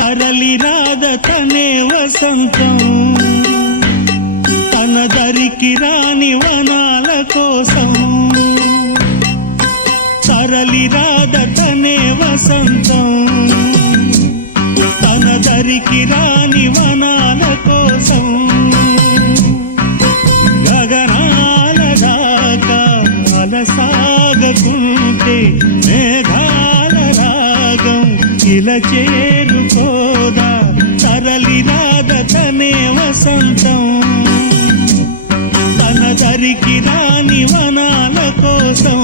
తరలి రాద తనే వసంతం తన దరికి రాని వనాల కోసం తరలి రాద తనే వసంతం తన దరికి రాని వనాల కోసం గగనాల దాకా అలసాగకుంటే మేఘాల రాగం ఇలా చేరుకోదా తరలి రాద తనే వసంతం తన దరికి రాని వనాల కోసం